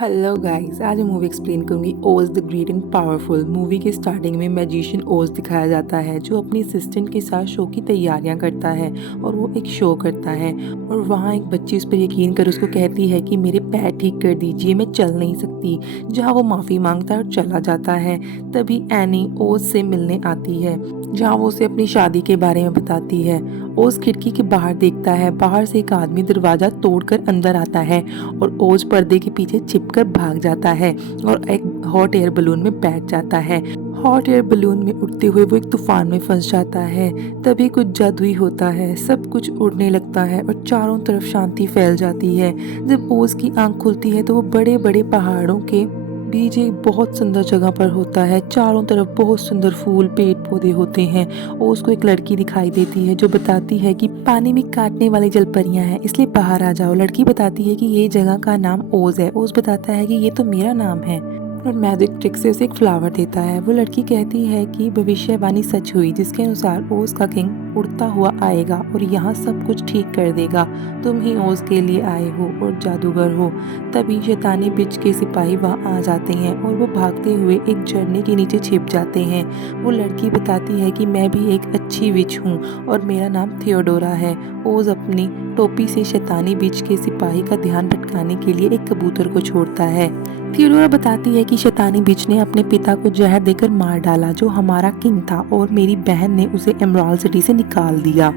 Hello guys, आज मैं movie explain करूंगी ओज the great and powerful. Movie के स्टार्टिंग में मैजिशियन ओज दिखाया जाता है जो अपनी असिस्टेंट के साथ शो की तैयारियां करता है और वो एक शो करता है और वहाँ एक बच्ची उस पर यकीन कर उसको कहती है कि मेरे पैर ठीक कर दीजिए, मैं चल नहीं सकती। जहाँ वो माफ़ी मांगता है और चला जाता है। तभी एनी ओज से मिलने आती है जहाँ वो उसे अपनी शादी के बारे में बताती है। ओज खिड़की के बाहर देखता है, बाहर से एक आदमी दरवाज़ा तोड़कर अंदर आता है और ओज पर्दे के पीछे छिपकर भाग जाता है और एक हॉट एयर बलून में बैठ जाता है। हॉट एयर बलून में उड़ते हुए वो एक तूफान में फंस जाता है। तभी कुछ जादुई होता है, सब कुछ उड़ने लगता है और चारों तरफ शांति फैल जाती है। जब ओज की आंख खुलती है तो वो बड़े बड़े पहाड़ों के बीच एक बहुत सुंदर जगह पर होता है। चारों तरफ बहुत सुंदर फूल पेड़ पौधे होते हैं। ओज को एक लड़की दिखाई देती है जो बताती है कि पानी में काटने वाली जलपरियां हैं, इसलिए बाहर आ जाओ। लड़की बताती है कि ये जगह का नाम ओज है। ओज बताता है कि ये तो मेरा नाम है और मैजिक ट्रिक से उसे एक फ्लावर देता है। वो लड़की कहती है कि भविष्यवाणी सच हुई, जिसके अनुसार ओज का किंग उड़ता हुआ आएगा और यहाँ सब कुछ ठीक कर देगा। तुम ही ओज के लिए आए हो और जादूगर हो। तभी शैतानी बिच के सिपाही वहाँ आ जाते हैं और वो भागते हुए एक झरने के नीचे छिप जाते हैं। वो लड़की बताती है कि मैं भी एक अच्छी विच हूँ और मेरा नाम थियोडोरा है। ओज अपनी टोपी से शैतानी बिच के सिपाही का ध्यान भटकाने के लिए एक कबूतर को छोड़ता है। थियोडोरा बताती है कि शैतानी बिच ने अपने पिता को जहर देकर मार डाला जो हमारा किंग था, और मेरी बहन ने उसे एमराल्ड सिटी से निकाल दिया।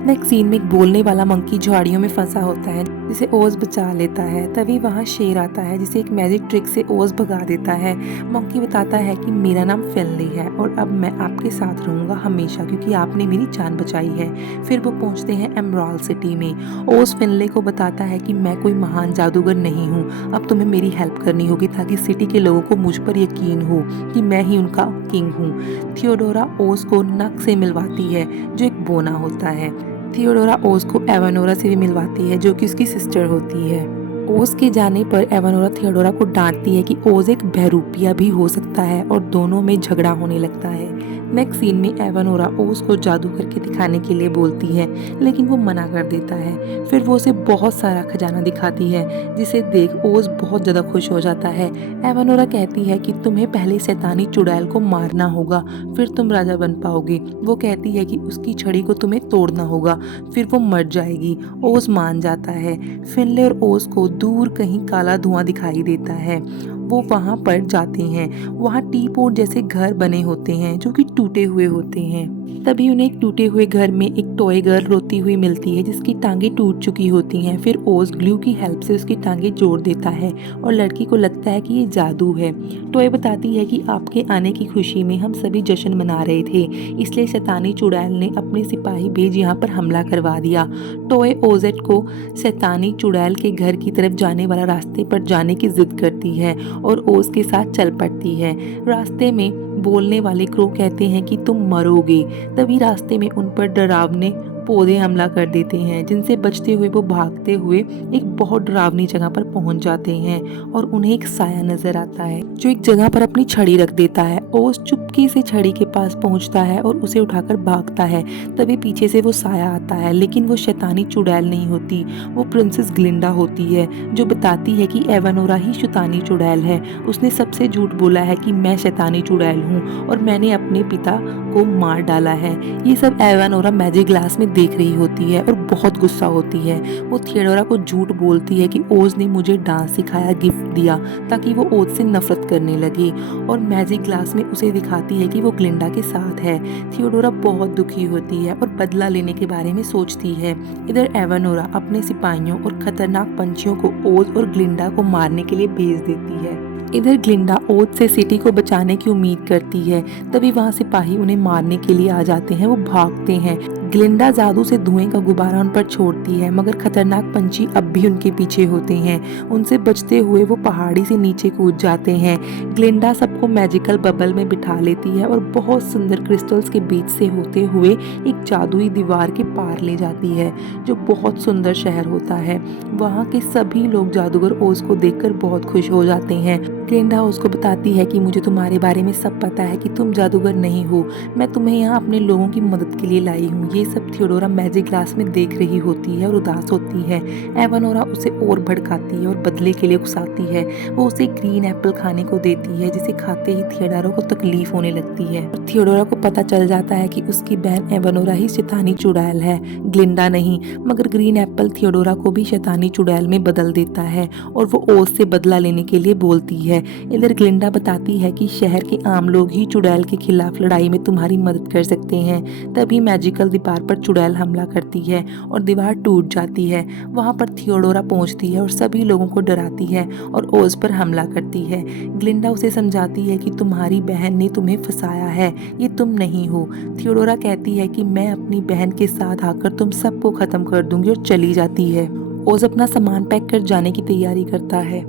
नेक्स्ट सीन में एक बोलने वाला मंकी झाड़ियों में फंसा होता है जिसे ओज बचा लेता है। तभी वहाँ शेर आता है जिसे एक मैजिक ट्रिक से ओज भगा देता है। मंकी बताता है कि मेरा नाम फिनली है और अब मैं आपके साथ रहूँगा हमेशा क्योंकि आपने मेरी जान बचाई है। फिर वो पहुँचते हैं एमराल्ड सिटी में। ओज फिनले को बताता है कि मैं कोई महान जादूगर नहीं हूँ, अब तुम्हें मेरी हेल्प करनी होगी ताकि सिटी के लोगों को मुझ पर यकीन हो कि मैं ही उनका किंग हूँ। थियोडोरा ओज को नक से मिलवाती है जो एक बोना होता है। थियोडोरा ओज को एवानोरा से भी मिलवाती है जो कि उसकी सिस्टर होती है। ओज के जाने पर एवानोरा थियोडोरा को डांटती है कि ओज एक बहरूपिया भी हो सकता है और दोनों में झगड़ा होने लगता है। नेक्स्ट सीन में एवानोरा ओज को जादू करके दिखाने के लिए बोलती है लेकिन वो मना कर देता है। फिर वो उसे बहुत सारा खजाना दिखाती है जिसे देख ओज बहुत ज़्यादा खुश हो जाता है। एवानोरा कहती है कि तुम्हें पहले शैतानी चुड़ैल को मारना होगा फिर तुम राजा बन पाओगे। वो कहती है कि उसकी छड़ी को तुम्हें तोड़ना होगा फिर वो मर जाएगी। ओज मान जाता है। फिनले और ओज को दूर कहीं काला धुआं दिखाई देता है। वो वहाँ पर जाते हैं। वहाँ टी पोट जैसे घर बने होते हैं जो कि टूटे हुए होते हैं। तभी उन्हें एक टूटे हुए घर में एक टॉय गर्ल रोती हुई मिलती है जिसकी टांगे टूट चुकी होती हैं। फिर ओज ग्लू की हेल्प से उसकी टांगे जोड़ देता है और लड़की को लगता है कि ये जादू है। टॉय बताती है कि आपके आने की खुशी में हम सभी जश्न मना रहे थे, इसलिए शैतानी चुड़ैल ने अपने सिपाही भेज यहाँ पर हमला करवा दिया। टॉय ओजेट को शैतानी चुड़ैल के घर की तरफ जाने वाला रास्ते पर जाने की जिद करती है और ओज के साथ चल पड़ती है। रास्ते में बोलने वाले क्रो कहते हैं कि तुम मरोगे। तभी रास्ते में उन पर डरावने पौधे हमला कर देते हैं जिनसे बचते हुए वो भागते हुए एक बहुत डरावनी जगह पर पहुंच जाते हैं और उन्हें एक साया नजर आता है जो एक जगह पर अपनी छड़ी रख देता है। ओज चुपके से छड़ी के पास पहुंचता है और उसे उठाकर भागता है। तभी पीछे से वो साया आता है लेकिन वो शैतानी चुड़ैल नहीं होती, वो प्रिंसेस ग्लिंडा होती है जो बताती है कि एवानोरा ही शैतानी चुड़ैल है। उसने सबसे झूठ बोला है कि मैं शैतानी चुड़ैल हूँ और मैंने अपने पिता को मार डाला है। ये सब एवानोरा मैजिक ग्लास में देख रही होती है और बहुत गुस्सा होती है। वो थियोडोरा को झूठ बोलती है कि ओज ने मुझे डांस सिखाया, गिफ्ट दिया ताकि वो ओज से नफरत करने लगे, और मैजिक ग्लास में उसे दिखाती है कि वो ग्लिंडा के साथ है। थियोडोरा बहुत दुखी होती है और बदला लेने के बारे में सोचती है। इधर एवानोरा अपने सिपाहियों और खतरनाक पंछियों को ओज और ग्लिंडा को मारने के लिए भेज देती है। इधर ग्लिंडा ओज से सिटी को बचाने की उम्मीद करती है। तभी वहाँ सिपाही उन्हें मारने के लिए आ जाते हैं। वो भागते हैं। ग्लिंडा जादू से धुएं का गुब्बारा उन पर छोड़ती है मगर खतरनाक पंछी अब भी उनके पीछे होते हैं। उनसे बचते हुए वो पहाड़ी से नीचे कूद जाते हैं। ग्लिंडा सबको मैजिकल बबल में बिठा लेती है और बहुत सुंदर क्रिस्टल्स के बीच से होते हुए एक जादुई दीवार के पार ले जाती है जो बहुत सुंदर शहर होता है। वहाँ के सभी लोग जादूगर ओज को देखकर बहुत खुश हो जाते हैं। ग्लिंडा उसको बताती है कि मुझे तुम्हारे बारे में सब पता है कि तुम जादूगर नहीं हो, मैं तुम्हें यहाँ अपने लोगों की मदद के लिए लाई हूँ। ये सब थियोडोरा मैजिक ग्लास में देख रही होती है और उदास होती है। एवानोरा उसे और भड़काती है और बदले के लिए उकसाती है। वो उसे ग्रीन एप्पल खाने को देती है, जिसे खाते ही थियोडोरा को तकलीफ होने लगती है। और थियोडोरा को पता चल जाता है कि उसकी बहन एवानोरा ही शैतानी चुड़ैल है, ग्लिंडा नहीं। मगर ग्रीन एप्पल थियोडोरा को भी शैतानी चुड़ैल में बदल देता है और वो ओज से बदला लेने के लिए बोलती है। इधर ग्लिंडा बताती है कि शहर के आम लोग ही चुड़ैल के खिलाफ लड़ाई में तुम्हारी मदद कर सकते हैं। तभी मैजिकल दीवार पर चुड़ैल हमला करती है और दीवार टूट जाती है। वहाँ पर थियोडोरा पहुँचती है और सभी लोगों को डराती है और ओज पर हमला करती है। ग्लिंडा उसे समझाती है कि तुम्हारी बहन ने तुम्हें फंसाया है, ये तुम नहीं हो। थियोडोरा कहती है कि मैं अपनी बहन के साथ आकर तुम सबको खत्म कर दूंगी और चली जाती है। ओज अपना सामान पैक कर जाने की तैयारी करता है।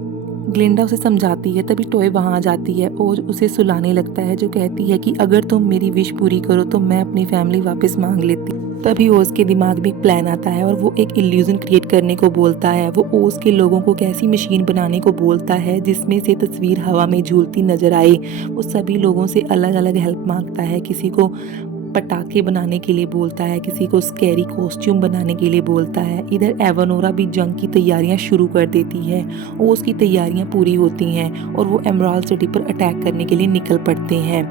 ग्लिंडा उसे समझाती है, तभी टॉय वहाँ आ जाती है। ओज उसे सुलाने लगता है, जो कहती है कि अगर तुम मेरी विश पूरी करो तो मैं अपनी फैमिली वापस मांग लेती। तभी ओज के दिमाग में एक प्लान आता है और वो एक इल्यूजन क्रिएट करने को बोलता है। वो ओज के लोगों को एक ऐसी मशीन बनाने को बोलता है जिसमें से तस्वीर हवा में झूलती नजर आए। वो सभी लोगों से अलग अलग हेल्प मांगता है। किसी को पटाखे बनाने के लिए बोलता है, किसी को स्कैरी कॉस्ट्यूम बनाने के लिए बोलता है। इधर एवानोरा भी जंग की तैयारियां शुरू कर देती है। ओज की तैयारियां पूरी होती हैं और वो एमराल्ड सिटी पर अटैक करने के लिए निकल पड़ते हैं।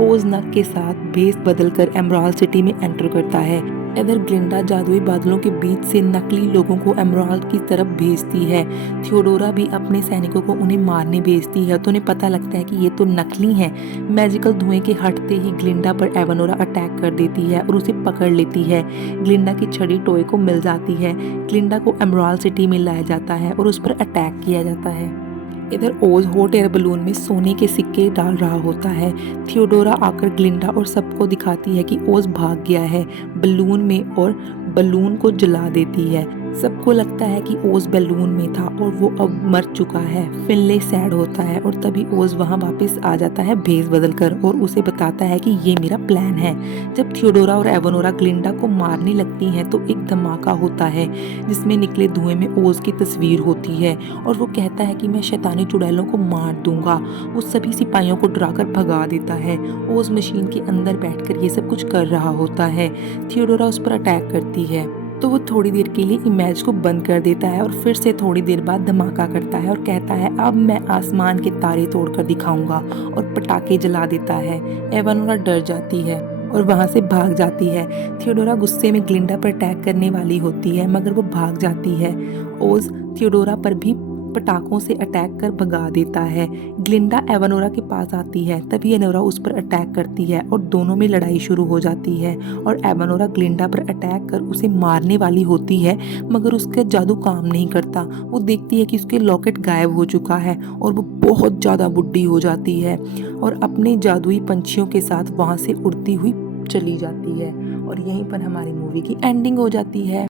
ओज नक के साथ भेस बदलकर एमराल्ड सिटी में एंटर करता है। इधर ग्लिंडा जादुई बादलों के बीच से नकली लोगों को एमराल्ड की तरफ भेजती है। थियोडोरा भी अपने सैनिकों को उन्हें मारने भेजती है, तो उन्हें पता लगता है कि ये तो नकली हैं। मैजिकल धुएं के हटते ही ग्लिंडा पर एवानोरा अटैक कर देती है और उसे पकड़ लेती है। ग्लिंडा की छड़ी टॉय को मिल जाती है। ग्लिंडा को एमराल्ड सिटी में लाया जाता है और उस पर अटैक किया जाता है। इधर ओज हॉट एयर बलून में सोने के सिक्के डाल रहा होता है। थियोडोरा आकर ग्लिंडा और सबको दिखाती है कि ओज भाग गया है बलून में और बलून को जला देती है। सबको लगता है कि ओज बैलून में था और वो अब मर चुका है। फिनले सैड होता है और तभी ओज वहाँ वापस आ जाता है भेस बदलकर और उसे बताता है कि ये मेरा प्लान है। जब थियोडोरा और एवानोरा ग्लिंडा को मारने लगती हैं तो एक धमाका होता है जिसमें निकले धुएं में ओज की तस्वीर होती है और वो कहता है कि मैं शैतानी चुड़ैलों को मार दूंगा। वो सभी सिपाहियों को डराकर भगा देता है। ओज मशीन के अंदर बैठकर ये सब कुछ कर रहा होता है। थियोडोरा उस पर अटैक करती है तो वो थोड़ी देर के लिए इमेज को बंद कर देता है और फिर से थोड़ी देर बाद धमाका करता है और कहता है अब मैं आसमान के तारे तोड़कर दिखाऊंगा और पटाखे जला देता है। एवानोरा डर जाती है और वहाँ से भाग जाती है। थियोडोरा गुस्से में ग्लिंडा पर अटैक करने वाली होती है मगर वो भाग जाती है। ओज थियोडोरा पर भी पटाखों से अटैक कर भगा देता है। ग्लिंडा एवानोरा के पास आती है, तभी एवानोरा उस पर अटैक करती है और दोनों में लड़ाई शुरू हो जाती है और एवानोरा ग्लिंडा पर अटैक कर उसे मारने वाली होती है मगर उसका जादू काम नहीं करता। वो देखती है कि उसके लॉकेट गायब हो चुका है और वो बहुत ज़्यादा बुढ़ी हो जाती है और अपने जादुई पंछियों के साथ वहाँ से उड़ती हुई चली जाती है और यहीं पर हमारी मूवी की एंडिंग हो जाती है।